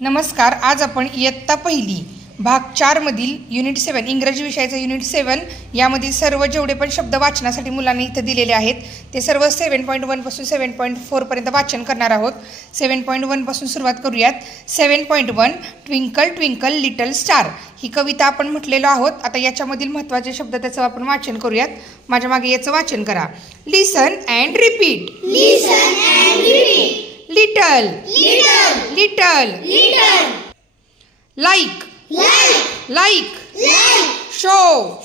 नमस्कार. आज आपण इयत्ता पहिली भाग 4 मधील युनिट 7 इंग्रजी विषयाचा युनिट 7 यामधील सर्व जेवढे पण शब्द वाचनासाठी मुलांना इथं दिलेले आहेत ते सर्व 7.1 पासून 7.4 पर्यंत वाचन करणार आहोत. 7.1 पासून सुरुवात करूयात. 7.1 ट्विंकल ट्विंकल लिटल स्टार ही कविता आपण म्हटलेलो आहोत. आता याच्यामधील महत्त्वाचे शब्द त्याचं आपण वाचन करूयात. माझ्या मागे याचं वाचन करा. Listen and repeat. Listen and repeat. Little Little. Little Little. Like Like. Like Like. Show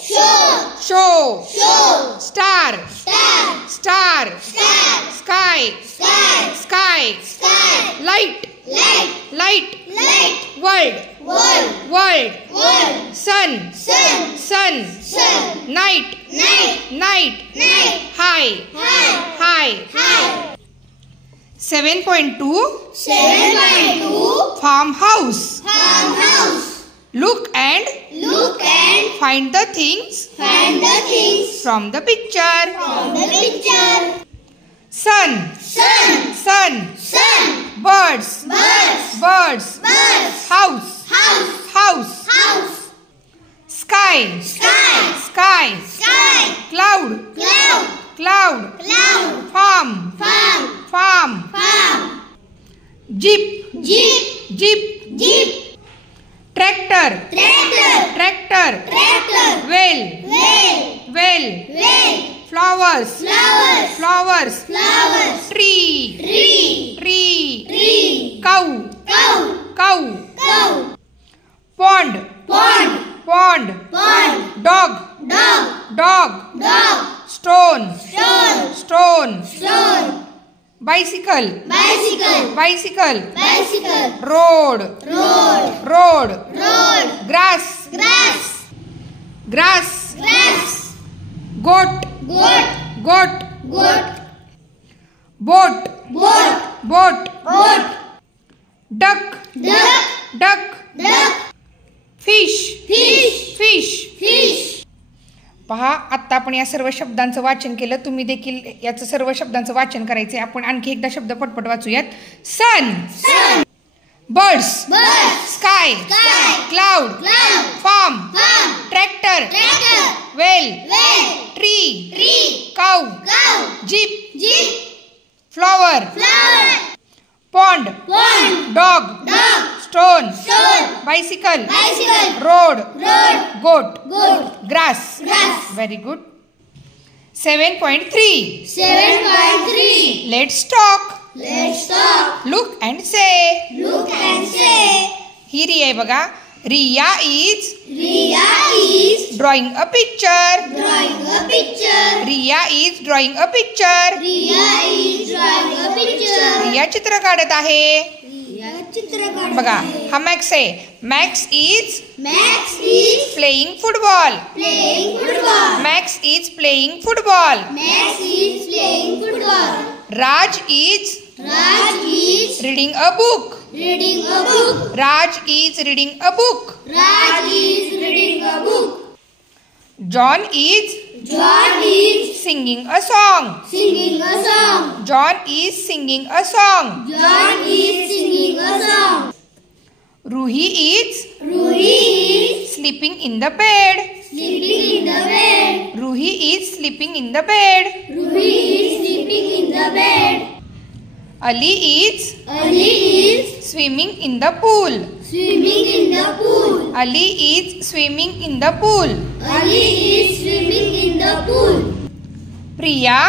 Show. Show Show. Star Star. Star Star. Sky Sky. Sky Sky. Light Light. Light Light. World World. World World. Sun Sun. Sun Sun. Night Night. Night Night. High High. High. High. 7.2 7.2. Farmhouse. Farmhouse. Look and Look and find the things find the things from the picture. from the picture. Sun Sun. sun Sun. birds Birds. birds Birds. house House. house House. sky Sky. sky Sky. cloud Cloud. cloud Cloud. farm Farm. farm Farm. jeep Jeep. jeep Jeep. tractor Tractor. tractor Tractor. well Well. well Well. flowers Flowers. flowers Flowers. tree Tree. tree Tree. cow Cow. cow Cow. pond Pond. pond Pond. dog Dog. dog Dog. stone Stone. stone Stone. bicycle Bicycle. bicycle Bicycle. road Road. road Road. grass Grass. grass Grass. goat Goat. goat Goat. boat Boat. boat Boat. duck Duck. duck Duck. fish Fish. fish Fish. पहा, आत्ता आपण या सर्व शब्दांचं वाचन केलं. तुम्ही देखील याचं सर्व शब्दांचं वाचन करायचे. आपण आणखी एकदा शब्द पटपट वाचूयात. Sun Sun. Birds Bird. Sky Sky. Cloud Cloud. Farm Farm. Tractor Tractor. Well Well. Tree Tree. Cow Cow. Jeep Jeep. Flower Flower. Pond Pond. Dog Dog. Stone Stone. Bicycle Bicycle. Road Road. Goat Goat. Grass Grass. Very good. 7.3 7.3. Let's talk. Let's talk. Look and say. Look and say. ही रिया आहे बघा. Riya is Riya is drawing a picture. drawing a picture. Riya is drawing a picture. Riya is drawing a picture. Riya चित्र काढत आहे Riya चित्र काढत बघा. आहे. हा मॅक्स आहे. Max is Max is playing football. playing football. Max is playing football. Max is playing football. Raj is Raj is reading a book. reading a book. Raj is reading a book. Raj is reading a book. John is John is singing a song. singing a song. John is singing a song. John is singing a song. Ruhi is Ruhi is sleeping in the bed. sleeping in the bed. Ruhi is sleeping in the bed. Ruhi is sleeping in the bed. Ali is Ali is swimming in the pool. swimming in the pool. Ali is swimming in the pool. Ali is swimming in the pool. Priya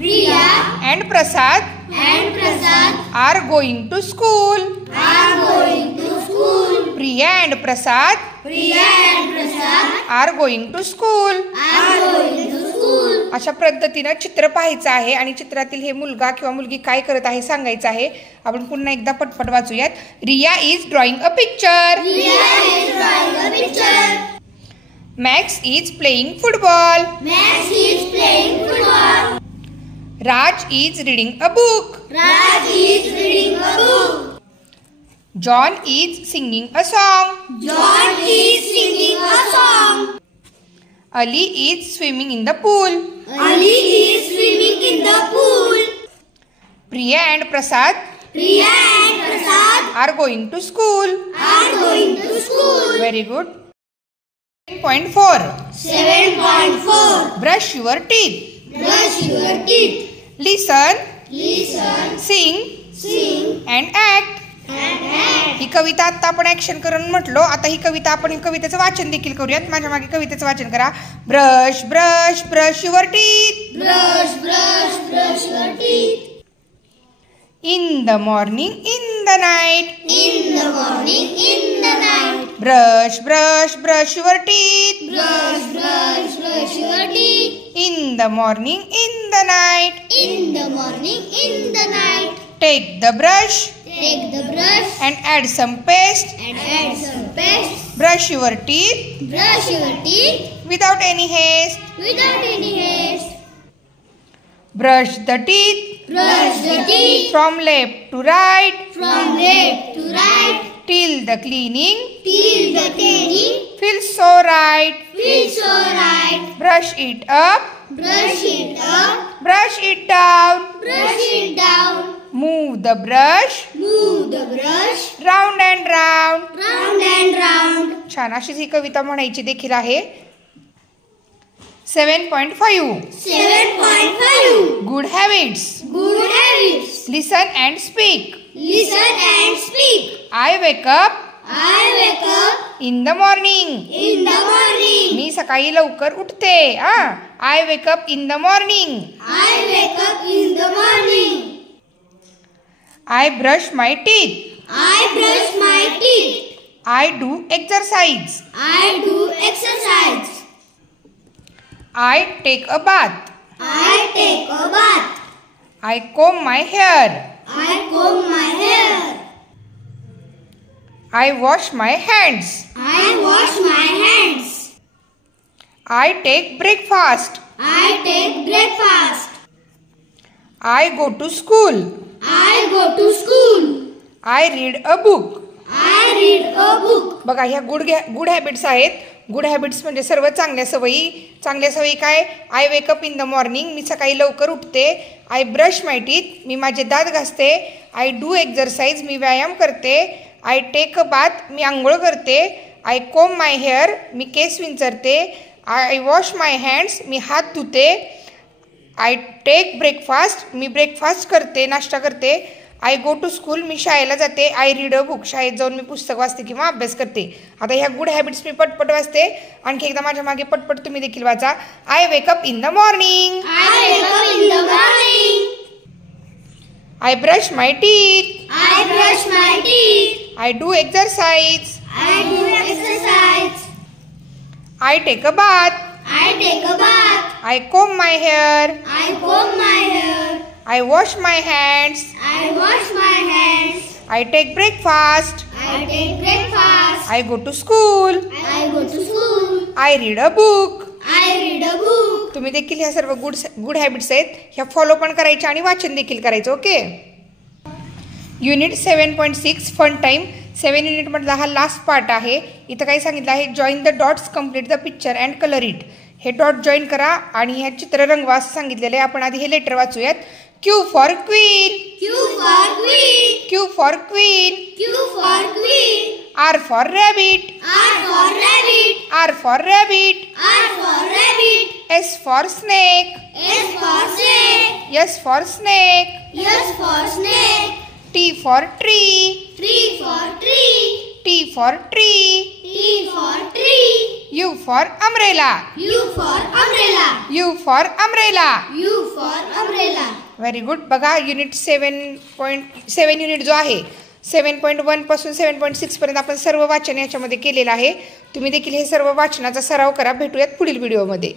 Riya and Prasad and Prasad are going to school. are going to school. Priya and Prasad Priya and Prasad are going to school. are going to school. अशा पद्धतीनं चित्र पाहायचं आहे आणि चित्रातील हे मुलगा किंवा मुलगी काय करत आहे सांगायचं आहे. आपण पुन्हा एकदा पटपट वाचूयात. Riya is drawing a picture. Riya is drawing a picture. Max is playing football. Max is playing football. Raj is reading a book. Raj is reading a book. John is singing a song. John is singing a song. Ali is swimming in the pool. Ali is swimming in the pool. Priya and Prasad Priya and Prasad are going to school. are going to school. Very good. 7.4 7.4 Brush your teeth. Brush your teeth. Listen, Listen, sing sing and act. and act. ही कविता आता आपण action करून म्हटलो. आता ही कविता आपण कवितेचं वाचन देखील करूयात. माझ्या मागे कवितेचं वाचन करा. Brush brush brush your teeth. Brush, brush, brush your teeth. In the morning, in the night. In the morning, in the night. Brush brush brush your teeth. Brush, brush, brush your teeth. In the morning, in the night. In the morning, in the night. Take the brush Take the brush and add some paste. and add some paste. Brush your teeth Brush your teeth without any haste. without any haste. Brush the teeth Brush the teeth from left to right from left to right till the cleaning till the cleaning feels so right. feels so right. Brush it up, Brush it up, brush it down. brush it down. Move the brush Move the brush round and round. round and round. छान अशीच ही कविता म्हणायची देखील आहे. 7.5 7.5 Good habits. Good habits. Listen and speak. Listen and speak. I wake up I wake up in the morning. in the morning. मी सकाळी लवकर उठते. I wake up in the morning. I wake up in the morning. I brush my teeth. I brush my teeth. I do exercise. I do exercise. I take a bath. I take a bath. I comb my hair. I comb my hair. I wash my hands. I wash my hands. I take breakfast. I take breakfast. I go to school. I go to school. I read a book. I read a book. बघा ह्या good habits आहेत. Good habits म्हणजे सर्व चांगल्या सवयी. चांगल्या सवयी काय? I wake up in the morning, मी सकाळी लवकर उठते. आय ब्रश माय टीथ, मी माझे दात घासते. आय डू एक्झरसाइज, मी व्यायाम करते. आय टेक अ बाथ, मी आंघोळ करते. आय कोम माय हेअर, मी केस विंचरते. आय वॉश माय हँड्स, मी हात धुते. आय टेक ब्रेकफास्ट, मी ब्रेकफास्ट करते, नाश्ता करते. आय गो टू स्कूल, मी शाळेला जाते. आय रीड अ बुक, शाळेत जाऊन मी पुस्तक वाचते किंवा अभ्यास करते. आता ह्या गुड हॅबिट्स मी पटपट वाचते. आणखी एकदा माझ्या मागे पटपट तुम्ही देखील वाचा. I wake up in the morning. I wake up in the morning. I brush my teeth. I brush my teeth. I do exercise. I do exercise. I take a bath. I take a bath. I comb my hair. I comb my hair. I wash my hands. I wash my hands. I take breakfast. I take breakfast. I go to school. I go to school. I read a book. I read a book. तुम्ही देखील ह्या सर्व good habits आहेत ह्या follow पण करायच्या आणि वाचन देखील करायचं. ओके. Unit 7.6 fun time. 7 युनिटमधला हा लास्ट पार्ट आहे. इथं काही सांगितलं आहे, join the dots, complete the picture and colour it. हे डॉट जॉईन करा आणि ह्या चित्र रंगवा असं सांगितलेलं आहे. आपण आधी हे लेटर वाचूयात. Q for queen. Q for queen. Q for queen. Q for queen. R for rabbit. R for rabbit. R for rabbit. R for rabbit. S for snake. S for snake. S for snake. S for snake. T for tree. T for tree. T for tree. T for tree. U for umbrella. U for umbrella. U for umbrella. U for umbrella. Very good. बघा unit 7.7 unit जो आहे 7.1 पासून 7.6 पर्यंत आपण सर्व वाचन याच्यामध्ये केलेलं आहे. तुम्ही देखील हे सर्व वाचनाचा सराव करा. भेटूयात पुढील व्हिडिओमध्ये.